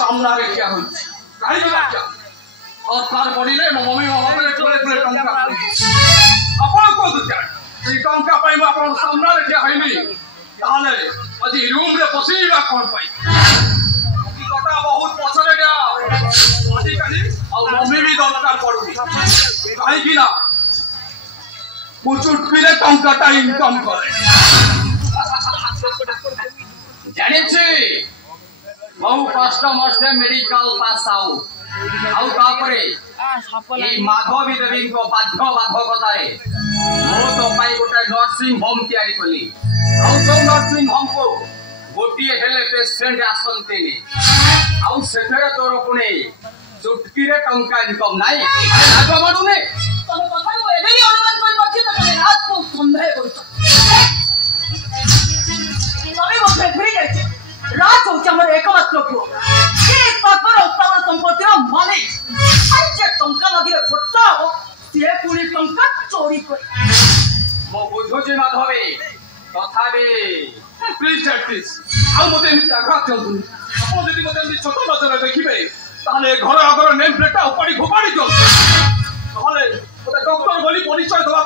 सामना रे क्या होई काहे क्या सरकार पड़िले मो मम्मी मो बापरे टोले टोले टंका आपण को दुचा এই টঙ্কা পাই মো आपण सामना रे क्या हईनी ताले আজি रूम रे पसीबा कोन पाई ई कटा बहुत पछरे गया আজি काली आ मम्मी भी दरकार पड़ुनी काहे कि ना मु चुटकीले टंकाटा इनकम करे जाने छे बहु कस्टमर से मेडिकल पास आउ तापरे ए माधवी देवी को बाध्य बाधकताए मो तो पाई गोटे नर्सिंग होम तैयारी कली तो नर्सिंग होम को गोटी हेले पेशेंट आसंते ने सेठरे तोर पुणे चुटकी रे टंका इनकम नाई आगो माडुने तने कथा को एबे अनुमान कोई पक्षी तने रात को संदेह करछ तने मते फ्री जाय रात हो हमर एकमात्र पुओ के पापर उत्तम संपत्ति मालिक आज टंका मागिरे फटा हो से पुरी टंका चोरी कर मो बुझो जे माधवे तथाबे प्लीज प्लीज आ मते एमि आघात चंदुनी आपण जदि मते एमि छोट नजर देखिबे ताले घर आगर नेम प्लेट उपाड़ी फोपाड़ी जो ताले मते डॉक्टर बोली परिचय दवा